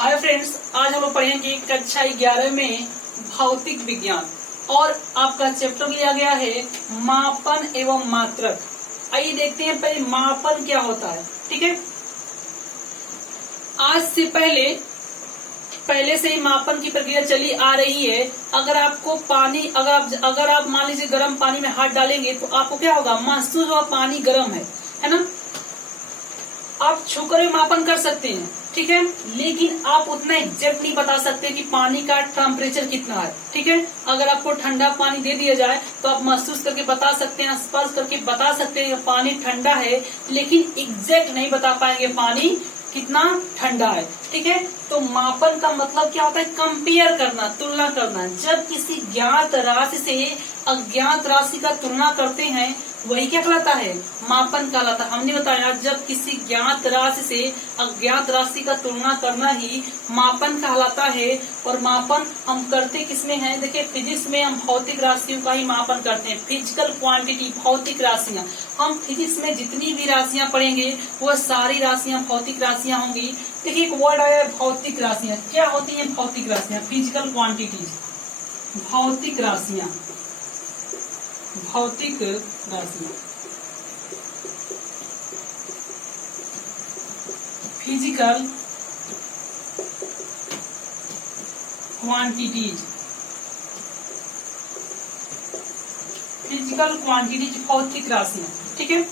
Hi friends, आज हम लोग पढ़ेंगे कक्षा 11 में भौतिक विज्ञान और आपका चैप्टर लिया गया है मापन एवं मात्रक। आइए देखते हैं पहले मापन क्या होता है। ठीक है, आज से पहले से ही मापन की प्रक्रिया चली आ रही है। अगर आपको पानी अगर आप मान लीजिए गर्म पानी में हाथ डालेंगे तो आपको क्या होगा, महसूस होगा पानी गर्म है ना। आप छूकर मापन कर सकते हैं, ठीक है, लेकिन आप उतना एग्जैक्ट नहीं बता सकते कि पानी का टेम्परेचर कितना है। ठीक है, अगर आपको ठंडा पानी दे दिया जाए तो आप महसूस करके बता सकते हैं, स्पर्श करके बता सकते हैं पानी ठंडा है, लेकिन एग्जैक्ट नहीं बता पाएंगे पानी कितना ठंडा है। ठीक है, तो मापन का मतलब क्या होता है, कंपेयर करना, तुलना करना। जब किसी ज्ञात राशि से अज्ञात राशि का तुलना करते हैं वही क्या कहलाता है, मापन कहलाता है। हमने बताया जब किसी ज्ञात राशि से अज्ञात राशि का तुलना करना ही मापन कहलाता है। और मापन हम करते किसमें हैं, देखिए फिजिक्स में हम भौतिक राशियों का ही मापन करते हैं। फिजिकल क्वांटिटी, भौतिक राशियां। हम फिजिक्स में जितनी भी राशियां पढ़ेंगे वह सारी राशियां भौतिक राशियां होंगी। देखिए एक वर्ड आया है भौतिक राशियां। क्या होती है भौतिक राशियां? फिजिकल क्वांटिटीज, भौतिक राशियां, भौतिक राशियां, फिजिकल क्वांटिटीज, फिजिकल क्वांटिटीज भौतिक राशियां। ठीक है,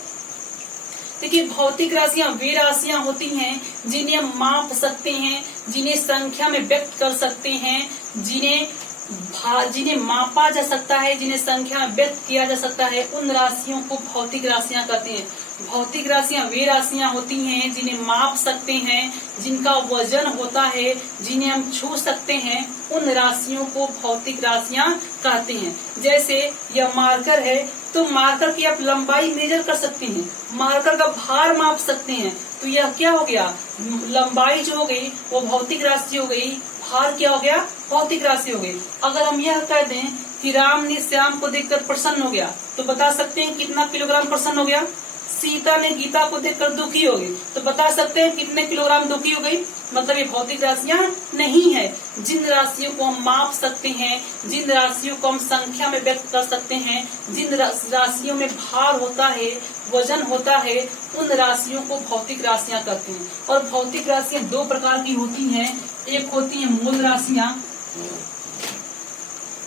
देखिए भौतिक राशियां वे राशियां होती हैं जिन्हें हम माप सकते हैं, जिन्हें संख्या में व्यक्त कर सकते हैं, जिन्हें मापा जा सकता है, जिन्हें संख्या में व्यक्त किया जा सकता है, उन राशियों को भौतिक राशियां कहते हैं। भौतिक राशियां वे राशियां होती हैं जिन्हें माप सकते हैं, जिनका वजन होता है, जिन्हें हम छू सकते हैं, उन राशियों को भौतिक राशियां कहते हैं। जैसे यह मार्कर है तो मार्कर की आप लंबाई मेजर कर सकते हैं, मार्कर का भार माप सकते हैं, तो यह क्या हो गया, लंबाई जो हो गई वो भौतिक राशि हो गई, भार क्या हो गया, भौतिक राशि हो गई। अगर हम यह कह दें कि राम ने श्याम को देखकर प्रसन्न हो गया तो बता सकते हैं कितना किलोग्राम प्रसन्न हो गया। सीता ने गीता को देखकर दुखी हो गई तो बता सकते हैं कितने किलोग्राम दुखी हो गई। मतलब ये भौतिक राशियां नहीं है। जिन राशियों को हम माप सकते हैं, जिन राशियों को हम संख्या में व्यक्त कर सकते हैं, जिन राशियों में भार होता है, वजन होता है, उन राशियों को भौतिक राशियां कहते हैं। और भौतिक राशियां दो प्रकार की होती हैं, एक होती है मूल राशियां,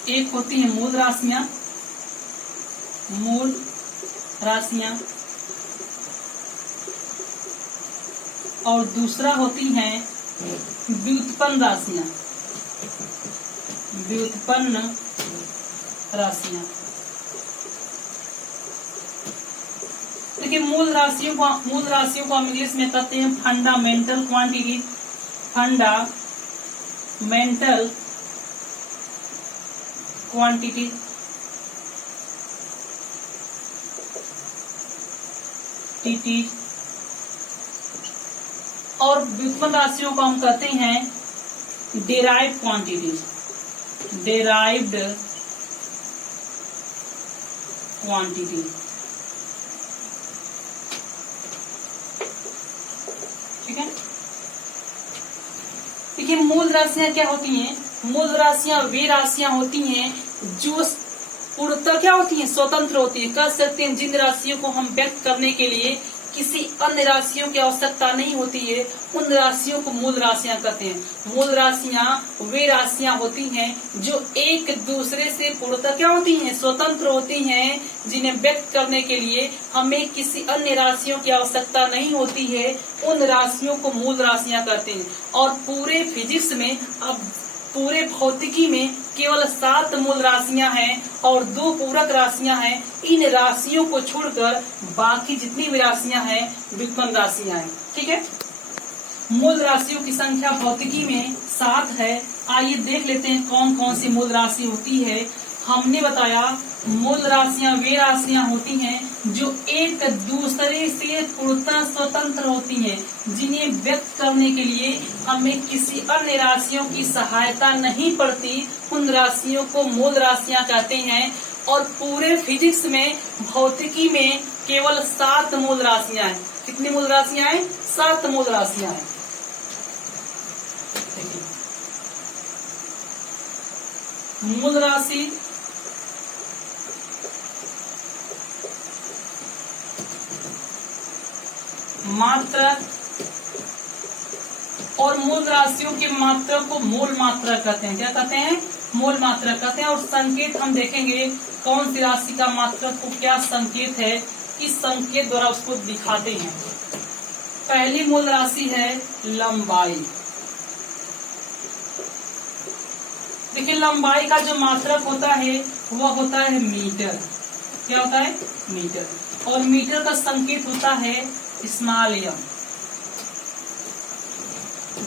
एक होती है मूल राशियां, मूल राशियां, और दूसरा होती हैं व्युत्पन्न राशियां, व्युत्पन्न राशियां। देखिए मूल राशियों को हम इंग्लिश में कहते हैं फंडामेंटल क्वांटिटी, फंडामेंटल क्वांटिटी। और व्युत्पन्न राशियों को हम कहते हैं डेराइव्ड क्वांटिटीज, डेराइव्ड क्वांटिटी। ठीक है, देखिए मूल राशियां क्या होती हैं, मूल राशियां वे राशियां होती हैं जो पूर्णतः क्या होती हैं, स्वतंत्र होती है। कह सकते हैं जिन राशियों को हम व्यक्त करने के लिए किसी अन्य राशियों की आवश्यकता नहीं होती है, उन राशियों को मूल राशियां कहते हैं। मूल राशियां वे राशियां होती हैं जो एक दूसरे से पूर्णतः क्या होती हैं, स्वतंत्र होती हैं, जिन्हें व्यक्त करने के लिए हमें किसी अन्य राशियों की आवश्यकता नहीं होती है, उन राशियों को मूल राशियां कहते हैं। और पूरे फिजिक्स में, अब पूरे भौतिकी में केवल 7 मूल राशियां हैं और 2 पूरक राशियां हैं। इन राशियों को छोड़कर बाकी जितनी भी राशियां हैं व्युत्पन्न राशियां हैं। ठीक है, मूल राशियों की संख्या भौतिकी में 7 है। आइए देख लेते हैं कौन कौन सी मूल राशि होती है। हमने बताया मूल राशियां वे राशियां होती हैं जो एक दूसरे से पूर्णतः स्वतंत्र होती हैं, जिन्हें व्यक्त करने के लिए हमें किसी अन्य राशियों की सहायता नहीं पड़ती, उन राशियों को मूल राशियां कहते हैं। और पूरे फिजिक्स में, भौतिकी में केवल 7 मूल राशियां हैं। कितनी मूल राशियां हैं? 7 मूल राशियां हैं। मूल राशि मात्रक और मूल राशियों के मात्रक को मूल मात्रक कहते हैं। क्या कहते हैं? मूल मात्रक कहते हैं। और संकेत हम देखेंगे कौन सी राशि का मात्रक को क्या संकेत है, किस संकेत द्वारा उसको दिखाते हैं। पहली मूल राशि है लंबाई। देखिए लंबाई का जो मात्रक होता है वह होता है मीटर। क्या होता है? मीटर। और मीटर का संकेत होता है स्मॉल एम।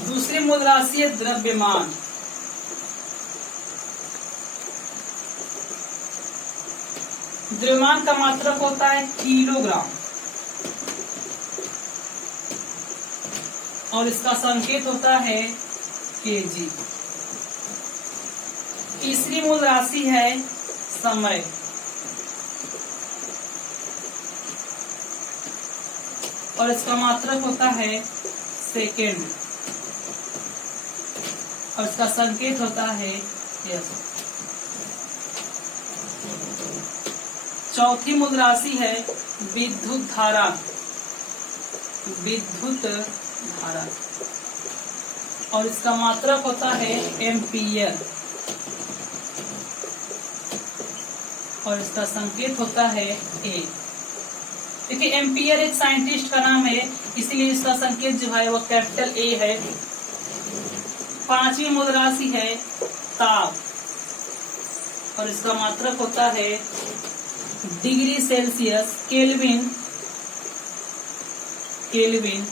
दूसरी मूल राशि है द्रव्यमान। द्रव्यमान का मात्रक होता है किलोग्राम और इसका संकेत होता है केजी। तीसरी मूल राशि है समय। और इसका मात्रक होता है सेकेंड और इसका संकेत होता है यस। चौथी मूल राशि है विद्युत धारा। विद्युत धारा और इसका मात्रक होता है एम्पियर और इसका संकेत होता है ए। देखिए एम्पियर एक साइंटिस्ट का नाम है, इसीलिए इसका संकेत जो है वो कैपिटल ए है। पांचवी मूल राशि है ताप और इसका मात्रक होता है डिग्री सेल्सियस, केल्विन, केल्विन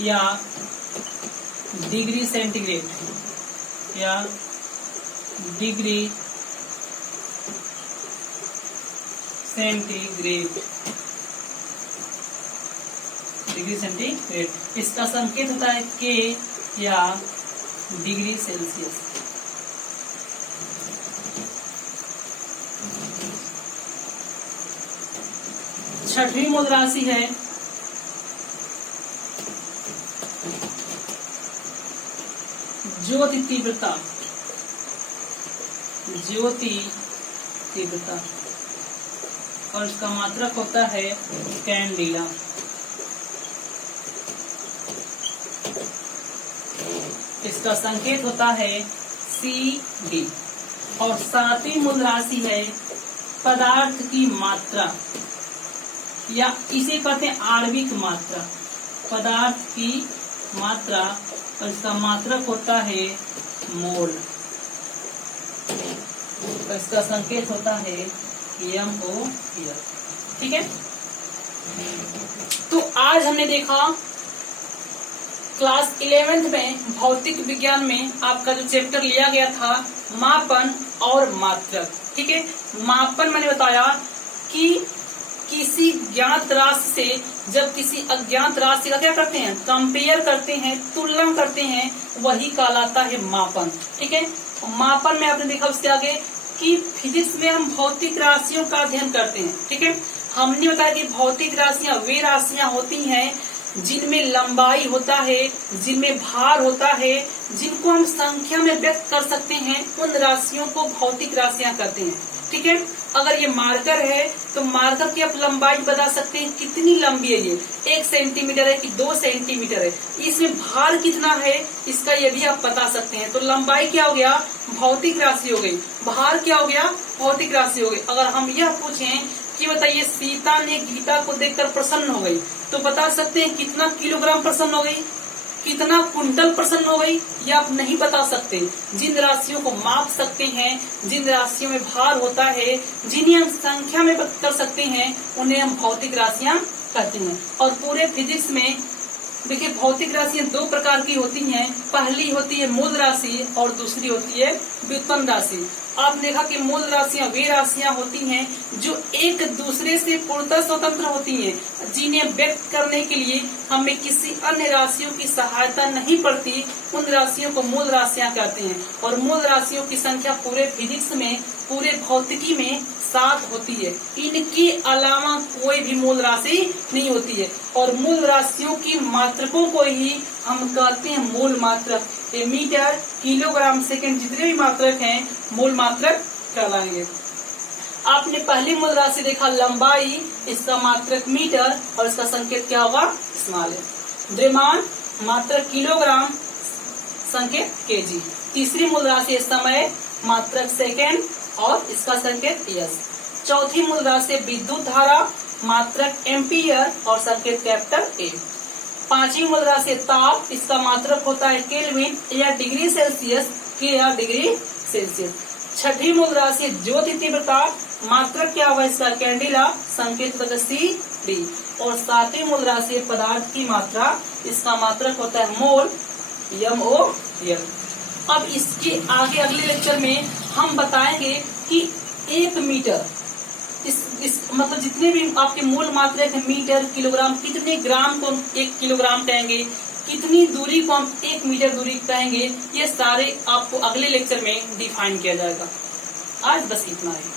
या डिग्री सेंटीग्रेड या डिग्री सेंटीग्रेड, डिग्री सेंटीग्रेड। इसका संकेत होता है के या डिग्री सेल्सियस। छठवीं मूल राशि है ज्योति तीव्रता। ज्योति तीव्रता और इसका मात्रक होता है कैंडिला। इसका संकेत होता है CD। और सातवीं मूल राशि है पदार्थ की मात्रा या इसे कहते हैं आणविक मात्रा। पदार्थ की मात्रा और इसका मात्रक होता है मोल। तो इसका संकेत होता है MO। ठीक है। तो आज हमने देखा क्लास 11th में भौतिक विज्ञान में आपका जो चैप्टर लिया गया था मापन और मात्रक। ठीक है। मापन मैंने बताया कि किसी ज्ञात राशि से जब किसी अज्ञात राशि का क्या करते हैं, कंपेयर करते हैं, तुलना करते हैं, वही कहलाता है मापन। ठीक है। मापन में आपने देखा उसके आगे कि फिजिक्स में हम भौतिक राशियों का अध्ययन करते हैं। ठीक है। हमने बताया कि भौतिक राशियां वे राशियां होती हैं जिनमें लंबाई होता है, जिनमें भार होता है, जिनको हम संख्या में व्यक्त कर सकते हैं, उन राशियों को भौतिक राशियां कहते हैं। ठीक है। अगर ये मार्कर है तो मार्कर की आप लंबाई बता सकते हैं कितनी लंबी है, ये 1 सेंटीमीटर है कि 2 सेंटीमीटर है, इसमें भार कितना है इसका ये भी आप बता सकते हैं। तो लंबाई क्या हो गया, भौतिक राशि हो गई। भार क्या हो गया, भौतिक राशि हो गई। अगर हम यह पूछें कि बताइए सीता ने गीता को देखकर प्रसन्न हो गई, तो बता सकते हैं कितना किलोग्राम प्रसन्न हो गई, कितना कुंटल प्रसन्न हो गई, ये आप नहीं बता सकते। जिन राशियों को माप सकते हैं, जिन राशियों में भार होता है, जिन्हें हम संख्या में व्यक्त कर सकते हैं, उन्हें हम भौतिक राशियां कहते हैं। और पूरे फिजिक्स में देखिए भौतिक राशियां 2 प्रकार की होती हैं। पहली होती है मूल राशि और दूसरी होती है व्युत्पन्न राशि। आप देखा कि मूल राशियां वे राशियां होती हैं जो एक दूसरे से पूर्णतः स्वतंत्र होती हैं, जिन्हें व्यक्त करने के लिए हमें किसी अन्य राशियों की सहायता नहीं पड़ती, उन राशियों को मूल राशियां कहते हैं। और मूल राशियों की संख्या पूरे फिजिक्स में, पूरे भौतिकी में 7 होती है। इनके अलावा कोई भी मूल राशि नहीं होती है। और मूल राशियों की मात्रकों को ही हम कहते हैं मूल मात्रक। ये मीटर, किलोग्राम, सेकंड जितने भी मात्रक हैं मूल मात्रक कहलाएंगे। आपने पहली मूल राशि देखा लंबाई, इसका मात्रक मीटर और इसका संकेत क्या होगा, स्मॉल है। द्रव्यमान, मात्रक किलोग्राम, संकेत केजी। तीसरी मूल राशि समय, मात्रक सेकेंड और इसका संकेत यस। चौथी मूल राशि विद्युत धारा, मात्रक एम्पियर और संकेत कैपिटल ए। पांचवी मूल राशि ताप, इसका मात्रक होता है केल्विन या डिग्री सेल्सियस के या डिग्री सेल्सियस। छठी मूल राशि ज्योति तीव्रता, मात्रक क्या होगा इसका कैंडिला, संकेत होता है सी डी। और सातवीं मूल राशि पदार्थ की मात्रा, इसका मात्रक होता है मोल, एम ओ एल। अब इसके आगे अगले लेक्चर में हम बताएंगे कि 1 मीटर इस मतलब जितने भी आपके मूल मात्रक है मीटर, किलोग्राम, कितने ग्राम को 1 किलोग्राम कहेंगे, कितनी दूरी को हम 1 मीटर दूरी कहेंगे, ये सारे आपको अगले लेक्चर में डिफाइन किया जाएगा। आज बस इतना है।